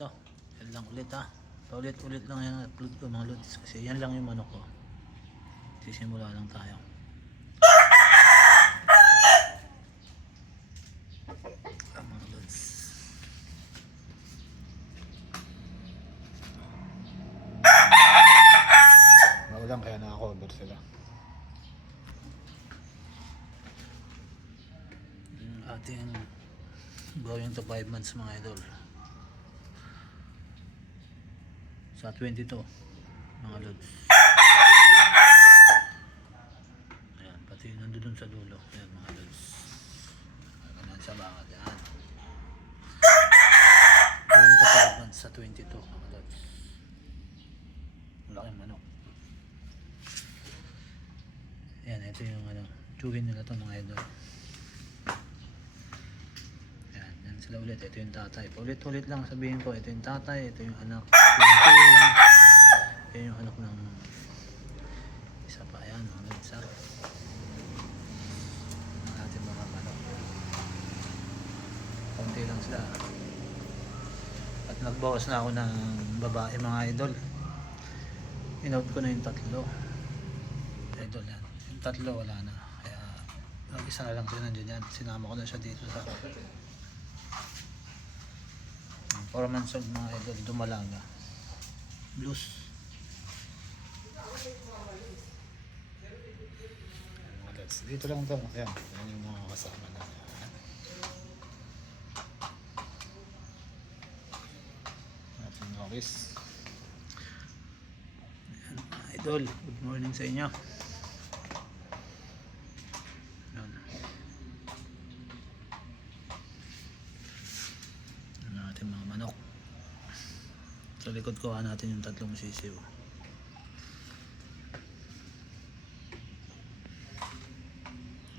dito. Yan lang ulit ha. Paulit-ulit lang yung upload ko mga lods. Kasi yan lang yung manok ko. Sisimula lang tayo. Mga lods. Maulang kaya naka-cover sila. Yung ating going to 5 months mga idol. Sa 22 mga lods. Ayan, pati nandun sa dulo. Ayan mga lods. Ganun sa bakal yan. Going to 5 months sa 22 mga lods. Malaking manok. Ayan, ito yung ano, chewin nila to mga idol. Ayan, yan sila ulit. Ito yung tatay. Ulit-ulit lang sabihin ko, ito yung tatay, ito yung anak. Yan yung anak ng isa pa. Ayan, mga lods ha. Ang ating mga manok. Konti lang sila. At nagbawas na ako ng babae mga idol. Inout ko na yung tatlo. Idol yan. Yung tatlo wala na. Kaya mag-isa na lang siya nandiyan yan. Sinama ko na siya dito sa 4 months old mga idol. Dumalaga. Blues. Dito lang ito. Ayan. Yan yung mga kasama na. Ating office. Ayan, mga idol. Good morning sa inyo. Ayan. Ayan ang ating mga manok. Sa likod ko natin yung tatlong sisiw.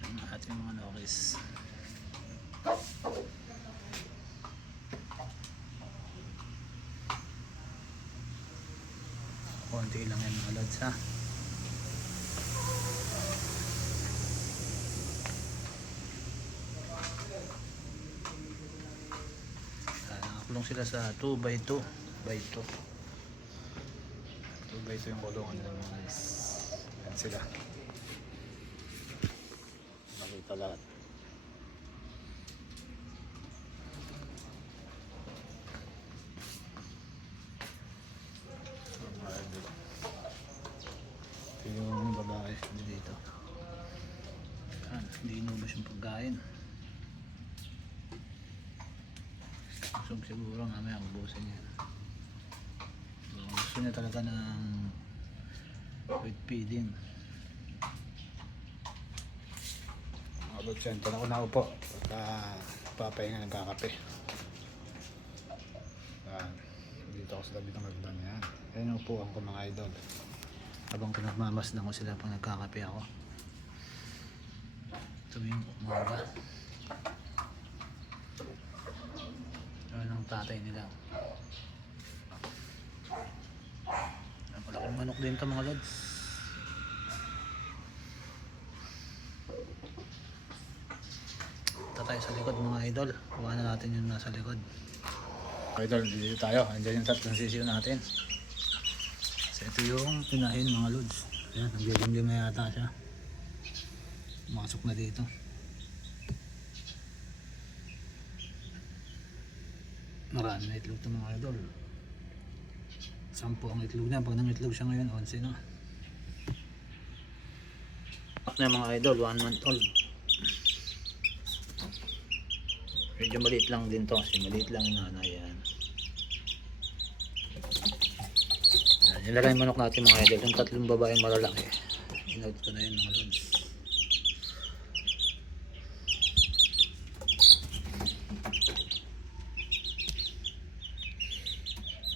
Ayan ang ating mga nokis. Konti lang yan mga lods ha. Nakakulong sila sa 2x2 by 2. 2x2 yung kulungan nila mga guys. Ayan sila. Nakita lahat. Ito yung babae. Dito. Ayan, hindi inubos yung pagkain. Busog siguro mamaya ubusin yan. So, gusto niya talaga ng with feeding. Mga lods yan. Ito na ako naupo. Pagka papahinga nagkakape. Ayan. Dito ako sa tabi ng magdan yan. Ayan yung upuan ko mga idol. Habang pinagmamasdan ko sila pag nagkakape ako. Tuwing umaga. Ayan ang tatay nila. Malaking manok din ito mga lods. Ito tayo sa likod mga idol. Kuha na natin yung nasa likod. Idol, dito tayo. Andiyan yung tatlong Sisiyo natin. So ito yung pinahin mga lods. Ayan, nagdilimlim na yata siya. Masok na dito. Marami na itlog ito mga idol. 10 ang itlog niya. Pag nangitlog siya ngayon, 11 na. Ako na mga idol, 1 month old. Medyo maliit lang din to. Kasi maliit lang yung nanay yan. Nilagay manok natin mga idol. Yung tatlong babaeng malalaki. Inout ko na yun mga lods.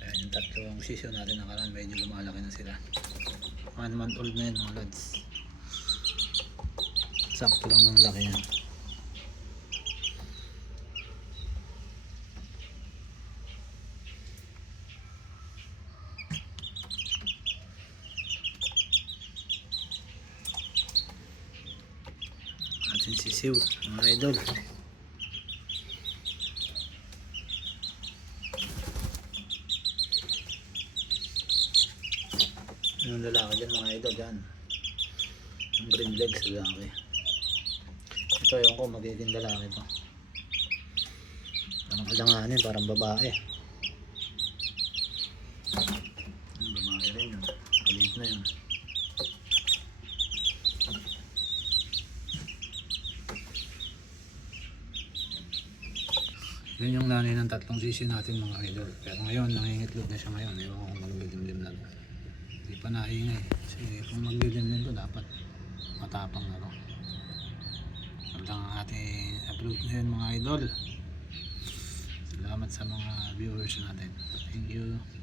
Ayan yung tatlong sisiyo natin nakaraan. Medyo lumalaki na sila. 1 month old na yun mga lods. Sakto lang ng laki yan. Ating sisiw mga idol. yung lalaki dyan mga idol. Yan. Yung green legs lalaki. Ito yung ko magiging lalaki to. Parang alanganin, parang babae. Yung babae rin yun. Maliit na yun. Yun yung nanay ng tatlong sisi natin mga idol. Pero ngayon, nangingitlog na siya ngayon. Ewan ko kung maglilimlim na. Hindi pa naingay. Kasi kung maglilimlim to, dapat matapang na to. Ito lang ang ating upload ngayon mga idol. Salamat sa mga viewers natin. Thank you.